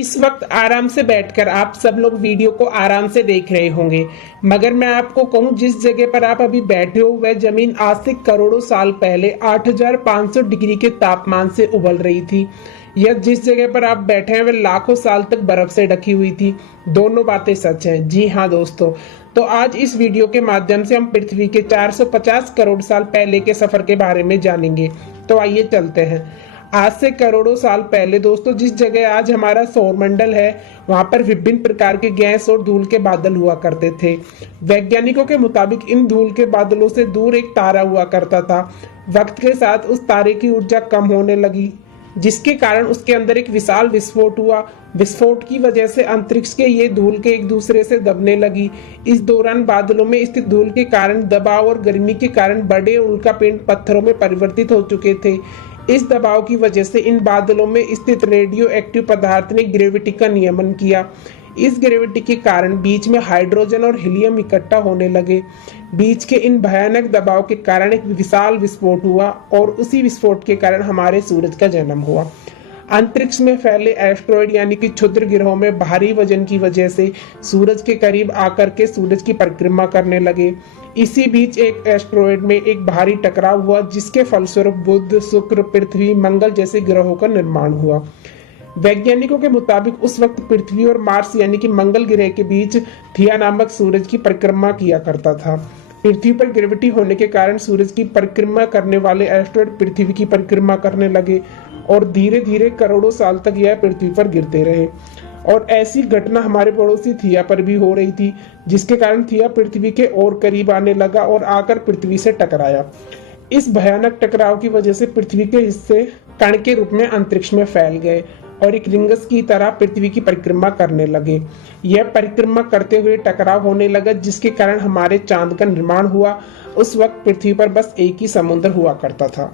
इस वक्त आराम से बैठकर आप सब लोग वीडियो को आराम से देख रहे होंगे, मगर मैं आपको कहूं जिस जगह पर आप अभी बैठे हो वह जमीन आज से करोड़ों साल पहले 8500 डिग्री के तापमान से उबल रही थी। यह जिस जगह पर आप बैठे हैं वह लाखों साल तक बर्फ से ढकी हुई थी। दोनों बातें सच हैं। जी हाँ दोस्तों, तो आज इस वीडियो के माध्यम से हम पृथ्वी के 450 करोड़ साल पहले के सफर के बारे में जानेंगे। तो आइए चलते हैं। आज से करोड़ों साल पहले दोस्तों, जिस जगह आज हमारा सौरमंडल है वहां पर विभिन्न प्रकार के गैस और धूल के बादल हुआ करते थे। वैज्ञानिकों के मुताबिक इन धूल के बादलों से दूर एक तारा हुआ करता था। वक्त के साथ उस तारे की ऊर्जा कम होने लगी, जिसके कारण उसके अंदर एक विशाल विस्फोट हुआ। विस्फोट की वजह से अंतरिक्ष के ये धूल के एक दूसरे से दबने लगी। इस दौरान बादलों में स्थित धूल के कारण दबाव और गर्मी के कारण बड़े उल्कापिंड पत्थरों में परिवर्तित हो चुके थे। इस दबाव की वजह से इन बादलों में स्थित रेडियो एक्टिव पदार्थ ने ग्रेविटी का नियमन किया। इस ग्रेविटी के कारण बीच में हाइड्रोजन और हीलियम इकट्ठा होने लगे। बीच के इन भयानक दबाव के कारण एक विशाल विस्फोट हुआ और उसी विस्फोट के कारण हमारे सूरज का जन्म हुआ। अंतरिक्ष में फैले एस्ट्रॉयड यानी कि क्षुद्र गिरोह में भारी वजन की वजह से सूरज के करीब आकर के सूरज की परिक्रमा करने लगे। इसी बीच एक एस्ट्रॉयड में एक भारी टकराव हुआ, जिसके फलस्वरूप बुध, शुक्र, पृथ्वी, मंगल जैसे ग्रहों का निर्माण हुआ। वैज्ञानिकों के मुताबिक उस वक्त पृथ्वी और मार्स यानी कि मंगल ग्रह के बीच थिया नामक सूरज की परिक्रमा किया करता था। पृथ्वी पर ग्रेविटी होने के कारण सूरज की परिक्रमा करने वाले एस्ट्रॉयड पृथ्वी की परिक्रमा करने लगे और धीरे धीरे करोड़ों साल तक यह पृथ्वी पर गिरते रहे। और ऐसी घटना हमारे पड़ोसी थिया पर भी हो रही थी, जिसके कारण थिया पृथ्वी के और करीब आने लगा और आकर पृथ्वी से टकराया। इस भयानक टकराव की वजह से पृथ्वी के हिस्से कण के रूप में अंतरिक्ष में फैल गए और एक रिंगस की तरह पृथ्वी की परिक्रमा करने लगे। यह परिक्रमा करते हुए टकराव होने लगा, जिसके कारण हमारे चांद का निर्माण हुआ। उस वक्त पृथ्वी पर बस एक ही समुद्र हुआ करता था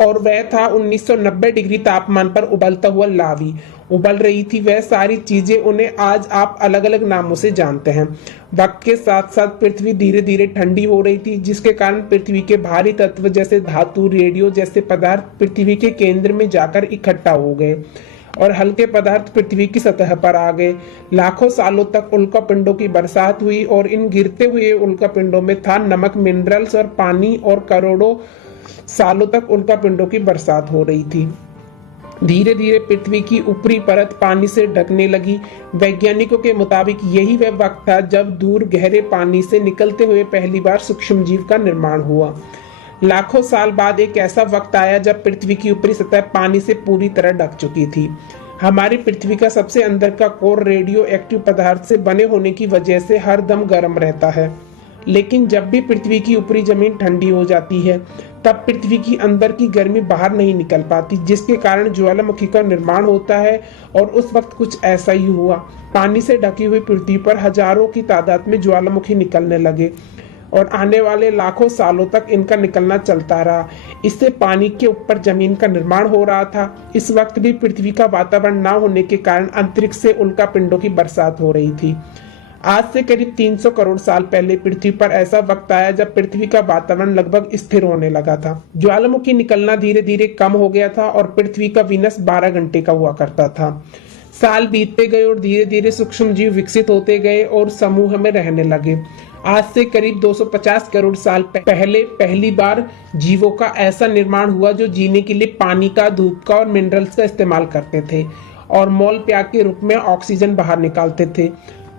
और वह था 1990 डिग्री तापमान पर उबलता हुआ लावी। उबल रही थी वह सारी चीजें, उन्हें आज आप अलग अलग नामों से जानते हैं। वक्त के साथ साथ पृथ्वी धीरे धीरे ठंडी हो रही थी, जिसके कारण पृथ्वी के भारी तत्व जैसे धातु, रेडियो जैसे पदार्थ पृथ्वी के केंद्र में जाकर इकट्ठा हो गए और हल्के पदार्थ पृथ्वी की सतह पर आ गए। लाखों सालों तक उल्कापिंडों की बरसात हुई और इन गिरते हुए उल्कापिंडों में था नमक, मिनरल्स और पानी, और करोड़ों सालों तक उल्कापिंडों की बरसात हो रही थी। धीरे धीरे पृथ्वी की ऊपरी परत पानी से ढकने लगी। वैज्ञानिकों के मुताबिक यही वह वक्त था जब दूर गहरे पानी से निकलते हुए पहली बार सूक्ष्म जीव का निर्माण हुआ। लाखों साल बाद एक ऐसा वक्त आया जब पृथ्वी की ऊपरी सतह पानी से पूरी तरह ढक चुकी थी। हमारी पृथ्वी का सबसे अंदर का कोर रेडियो एक्टिव पदार्थ से बने होने की वजह से हर दम गर्म रहता है। लेकिन जब भी पृथ्वी की ऊपरी जमीन ठंडी हो जाती है तब पृथ्वी की अंदर की गर्मी बाहर नहीं निकल पाती, जिसके कारण ज्वालामुखी का निर्माण होता है। और उस वक्त कुछ ऐसा ही हुआ। पानी से ढकी हुई पृथ्वी पर हजारों की तादाद में ज्वालामुखी निकलने लगे और आने वाले लाखों सालों तक इनका निकलना चलता रहा। इससे पानी के ऊपर जमीन का निर्माण हो रहा था। इस वक्त भी पृथ्वी का वातावरण न होने के कारण अंतरिक्ष से उल्कापिंडों की बरसात हो रही थी। आज से करीब 300 करोड़ साल पहले पृथ्वी पर ऐसा वक्त आया जब पृथ्वी का वातावरण लगभग स्थिर होने लगा था। ज्वालामुखी निकलना धीरे धीरे कम हो गया था और पृथ्वी का विनस 12 घंटे का हुआ करता था। साल बीतते गए और धीरे धीरे सूक्ष्म जीव विकसित होते गए और समूह में रहने लगे। आज से करीब 250 करोड़ साल पहले पहली बार जीवों का ऐसा निर्माण हुआ जो जीने के लिए पानी का, धूप का और मिनरल्स का इस्तेमाल करते थे और मौल प्याग के रूप में ऑक्सीजन बाहर निकालते थे,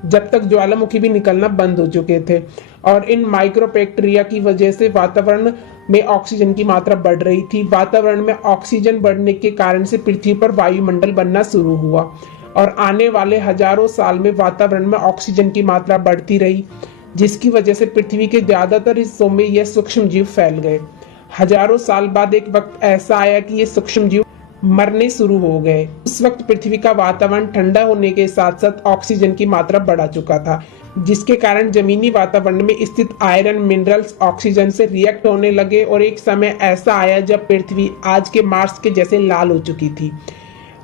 जब तक ज्वालामुखी भी निकलना बंद हो चुके थे। और इन माइक्रोबैक्टीरिया की वजह से वातावरण में ऑक्सीजन की मात्रा बढ़ रही थी। वातावरण में ऑक्सीजन बढ़ने के कारण से पृथ्वी पर वायुमंडल बनना शुरू हुआ और आने वाले हजारों साल में वातावरण में ऑक्सीजन की मात्रा बढ़ती रही, जिसकी वजह से पृथ्वी के ज्यादातर हिस्सों में यह सूक्ष्म जीव फैल गए। हजारों साल बाद एक वक्त ऐसा आया कि ये सूक्ष्म जीव मरने शुरू हो गए। उस वक्त पृथ्वी का वातावरण ठंडा होने के साथ साथ ऑक्सीजन की मात्रा बढ़ा चुका था, जिसके कारण जमीनी वातावरण में स्थित आयरन, मिनरल्स ऑक्सीजन से रिएक्ट होने लगे और एक समय ऐसा आया जब पृथ्वी आज के मार्स के जैसे लाल हो चुकी थी।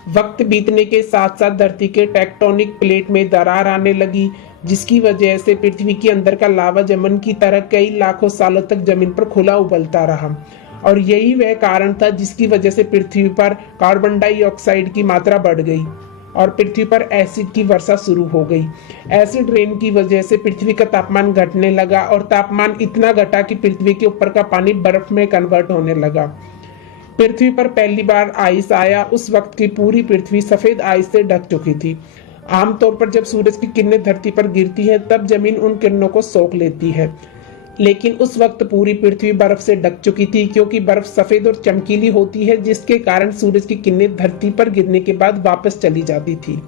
वक्त बीतने के साथ साथ धरती के टेक्टोनिक प्लेट में दरार आने लगी, जिसकी वजह से पृथ्वी के अंदर का लावा जमन की तरह कई लाखों सालों तक जमीन पर खुला उबलता रहा। और यही वह कारण था जिसकी वजह से पृथ्वी पर कार्बन डाइऑक्साइड की मात्रा बढ़ गई। और पृथ्वी पर एसिड की वर्षा शुरू हो गई। एसिड रेन की वजह से पृथ्वी का तापमान घटने लगा और तापमान इतना घटा कि पृथ्वी के ऊपर का पानी बर्फ में कन्वर्ट होने लगा। पृथ्वी पर पहली बार आइस आया। उस वक्त की पूरी पृथ्वी सफेद आइस से ढक चुकी थी। आमतौर पर जब सूरज की किरणें धरती पर गिरती है तब जमीन उन किरणों को सोख लेती है, लेकिन उस वक्त पूरी पृथ्वी बर्फ से ढक चुकी थी, क्योंकि बर्फ सफेद और चमकीली होती है, जिसके कारण सूरज की किरणें धरती पर गिरने के बाद वापस चली जाती थी।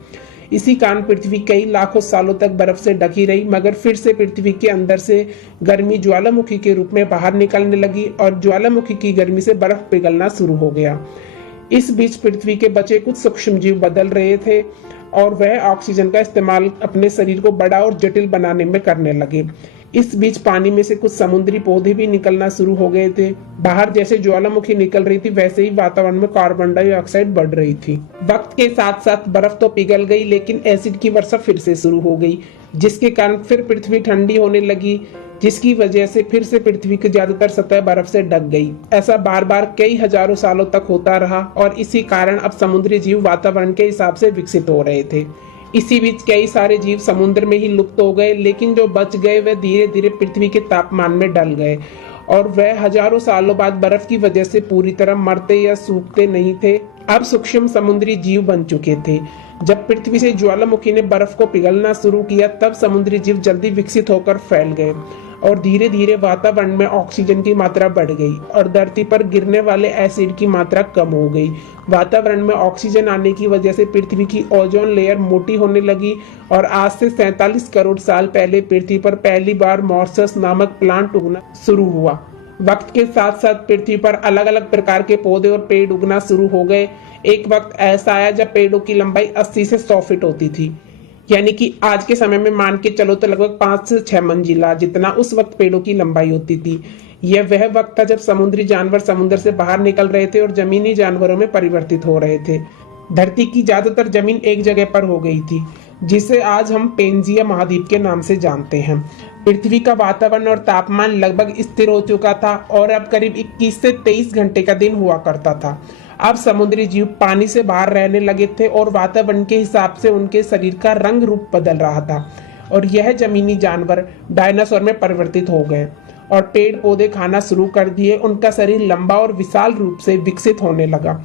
इसी कारण पृथ्वी कई लाखों सालों तक बर्फ से ढकी रही, मगर फिर से पृथ्वी के अंदर से गर्मी ज्वालामुखी के रूप में बाहर निकलने लगी और ज्वालामुखी की गर्मी से बर्फ पिघलना शुरू हो गया। इस बीच पृथ्वी के बचे कुछ सूक्ष्म जीव बदल रहे थे और वह ऑक्सीजन का इस्तेमाल अपने शरीर को बड़ा और जटिल बनाने में करने लगे। इस बीच पानी में से कुछ समुद्री पौधे भी निकलना शुरू हो गए थे। बाहर जैसे ज्वालामुखी निकल रही थी, वैसे ही वातावरण में कार्बन डाइऑक्साइड बढ़ रही थी। वक्त के साथ साथ बर्फ तो पिघल गई, लेकिन एसिड की वर्षा फिर से शुरू हो गई, जिसके कारण फिर पृथ्वी ठंडी होने लगी, जिसकी वजह से फिर से पृथ्वी की ज्यादातर सतह बर्फ से ढक गई। ऐसा बार बार कई हजारों सालों तक होता रहा और इसी कारण अब समुद्री जीव वातावरण के हिसाब से विकसित हो रहे थे। इसी बीच कई सारे जीव समुद्र में ही लुप्त हो गए, लेकिन जो बच गए वे धीरे धीरे पृथ्वी के तापमान में ढल गए और वह हजारों सालों बाद बर्फ की वजह से पूरी तरह मरते या सूखते नहीं थे, अब सूक्ष्म समुद्री जीव बन चुके थे। जब पृथ्वी से ज्वालामुखी ने बर्फ को पिघलना शुरू किया, तब समुद्री जीव जल्दी विकसित होकर फैल गए और धीरे धीरे वातावरण में ऑक्सीजन की मात्रा बढ़ गई और धरती पर गिरने वाले एसिड की मात्रा कम हो गई। वातावरण में ऑक्सीजन आने की वजह से पृथ्वी की ओजोन लेयर मोटी होने लगी और आज से 47 करोड़ साल पहले पृथ्वी पर पहली बार मॉर्सस नामक प्लांट उगना शुरू हुआ। वक्त के साथ साथ पृथ्वी पर अलग अलग प्रकार के पौधे और पेड़ उगना शुरू हो गए। एक वक्त ऐसा आया जब पेड़ों की लंबाई 80 से 100 फीट होती थी, यानी कि आज के समय में मान के चलो तो लगभग 5 से 6 मंजिला जितना उस वक्त पेड़ों की लंबाई होती थी। यह वह वक्त था जब समुद्री जानवर समुद्र से बाहर निकल रहे थे और जमीनी जानवरों में परिवर्तित हो रहे थे। धरती की ज्यादातर जमीन एक जगह पर हो गई थी, जिसे आज हम पेंजिया महाद्वीप के नाम से जानते हैं। पृथ्वी का वातावरण और तापमान लगभग स्थिर हो चुका था और अब करीब 21 से 23 घंटे का दिन हुआ करता था। अब समुद्री जीव पानी से बाहर रहने लगे थे और वातावरण के हिसाब से उनके शरीर का रंग रूप बदल रहा था और यह जमीनी जानवर डायनासोर में परिवर्तित हो गए और पेड़ पौधे खाना शुरू कर दिए। उनका शरीर लंबा और विशाल रूप से विकसित होने लगा।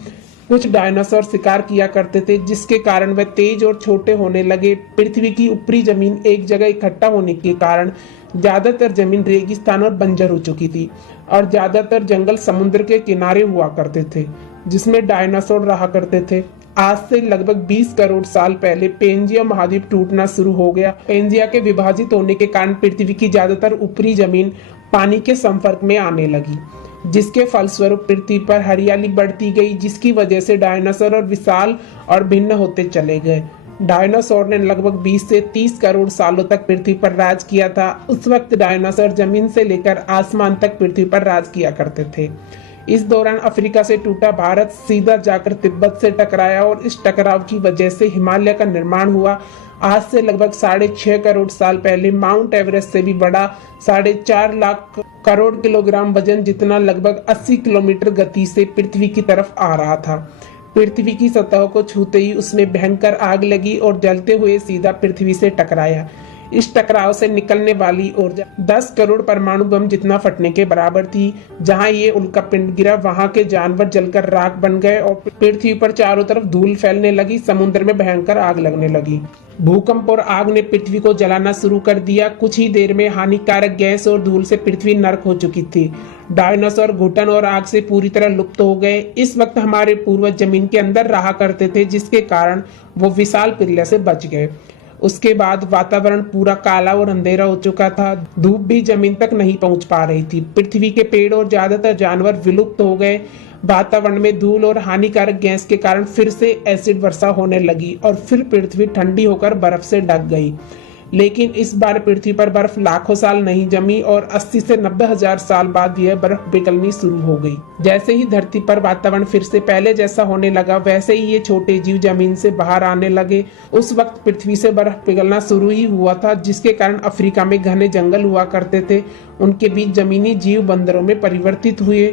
कुछ डायनासोर शिकार किया करते थे, जिसके कारण वे तेज और छोटे होने लगे। पृथ्वी की ऊपरी जमीन एक जगह इकट्ठा होने के कारण ज्यादातर जमीन रेगिस्तान और बंजर हो चुकी थी और ज्यादातर जंगल समुद्र के किनारे हुआ करते थे, जिसमें डायनासोर रहा करते थे। आज से लगभग 20 करोड़ साल पहले पेंजिया महाद्वीप टूटना शुरू हो गया। पेंजिया के विभाजित होने के कारण पृथ्वी की ज्यादातर ऊपरी जमीन पानी के संपर्क में आने लगी, जिसके फलस्वरूप पृथ्वी पर हरियाली बढ़ती गई, जिसकी वजह से डायनासोर और विशाल और भिन्न होते चले गए। डायनासोर ने लगभग 20 से 30 करोड़ सालों तक पृथ्वी पर राज किया था। उस वक्त डायनासोर जमीन से लेकर आसमान तक पृथ्वी पर राज किया करते थे। इस दौरान अफ्रीका से टूटा भारत सीधा जाकर तिब्बत से टकराया और इस टकराव की वजह से हिमालय का निर्माण हुआ। आज से लगभग 6.5 करोड़ साल पहले माउंट एवरेस्ट से भी बड़ा 4.5 लाख करोड़ किलोग्राम वजन जितना लगभग 80 किलोमीटर गति से पृथ्वी की तरफ आ रहा था। पृथ्वी की सतह को छूते ही उसमें भयंकर आग लगी और जलते हुए सीधा पृथ्वी से टकराया। इस टकराव से निकलने वाली ऊर्जा 10 करोड़ परमाणु बम जितना फटने के बराबर थी। जहां ये उल्कापिंड गिरा, वहां के जानवर जलकर राख बन गए और पृथ्वी पर चारों तरफ धूल फैलने लगी। समुद्र में भयंकर आग लगने लगी। भूकंप और आग ने पृथ्वी को जलाना शुरू कर दिया। कुछ ही देर में हानिकारक गैस और धूल से पृथ्वी नर्क हो चुकी थी। डायनासोर घुटन और आग से पूरी तरह लुप्त हो गए। इस वक्त हमारे पूर्वज जमीन के अंदर रहा करते थे, जिसके कारण वो विशाल पिल्ले से बच गए। उसके बाद वातावरण पूरा काला और अंधेरा हो चुका था। धूप भी जमीन तक नहीं पहुंच पा रही थी। पृथ्वी के पेड़ और ज्यादातर जानवर विलुप्त हो गए। वातावरण में धूल और हानिकारक गैस के कारण फिर से एसिड वर्षा होने लगी और फिर पृथ्वी ठंडी होकर बर्फ से ढक गई। लेकिन इस बार पृथ्वी पर बर्फ लाखों साल नहीं जमी और 80 से 90 हजार साल बाद यह बर्फ पिघलनी शुरू हो गई। जैसे ही धरती पर वातावरण फिर से पहले जैसा होने लगा, वैसे ही ये छोटे जीव जमीन से बाहर आने लगे। उस वक्त पृथ्वी से बर्फ पिघलना शुरू ही हुआ था, जिसके कारण अफ्रीका में घने जंगल हुआ करते थे। उनके बीच जमीनी जीव बंदरों में परिवर्तित हुए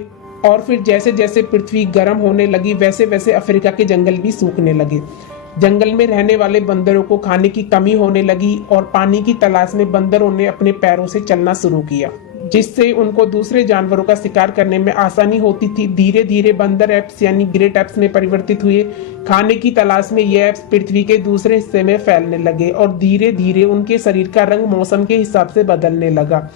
और फिर जैसे जैसे पृथ्वी गर्म होने लगी, वैसे वैसे अफ्रीका के जंगल भी सूखने लगे। जंगल में रहने वाले बंदरों को खाने की कमी होने लगी और पानी की तलाश में बंदरों ने अपने पैरों से चलना शुरू किया, जिससे उनको दूसरे जानवरों का शिकार करने में आसानी होती थी। धीरे धीरे बंदर एप्स यानी ग्रेट एप्स में परिवर्तित हुए। खाने की तलाश में ये एप्स पृथ्वी के दूसरे हिस्से में फैलने लगे और धीरे धीरे उनके शरीर का रंग मौसम के हिसाब से बदलने लगा।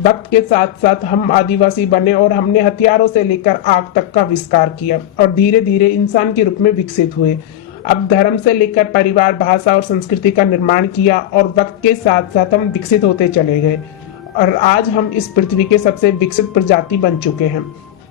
वक्त के साथ साथ हम आदिवासी बने और हमने हथियारों से लेकर आग तक का आविष्कार किया और धीरे धीरे इंसान के रूप में विकसित हुए। अब धर्म से लेकर परिवार, भाषा और संस्कृति का निर्माण किया और वक्त के साथ साथ हम विकसित होते चले गए और आज हम इस पृथ्वी के सबसे विकसित प्रजाति बन चुके हैं।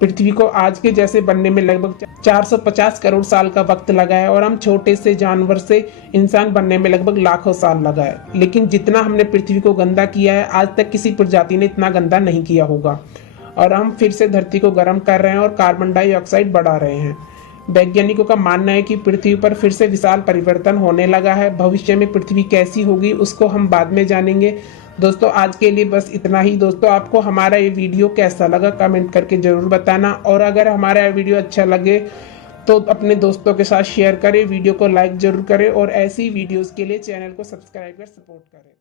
पृथ्वी को आज के जैसे बनने में लगभग 450 करोड़ साल का वक्त लगा है और हम छोटे से जानवर से इंसान बनने में लगभग लाखों साल लगा है। लेकिन जितना हमने पृथ्वी को गंदा किया है, आज तक किसी प्रजाति ने इतना गंदा नहीं किया होगा और हम फिर से धरती को गर्म कर रहे हैं और कार्बन डाइऑक्साइड बढ़ा रहे हैं। वैज्ञानिकों का मानना है कि पृथ्वी पर फिर से विशाल परिवर्तन होने लगा है। भविष्य में पृथ्वी कैसी होगी उसको हम बाद में जानेंगे। दोस्तों, आज के लिए बस इतना ही। दोस्तों, आपको हमारा ये वीडियो कैसा लगा कमेंट करके जरूर बताना और अगर हमारा ये वीडियो अच्छा लगे तो अपने दोस्तों के साथ शेयर करें, वीडियो को लाइक जरूर करें और ऐसी वीडियोस के लिए चैनल को सब्सक्राइब कर सपोर्ट करें।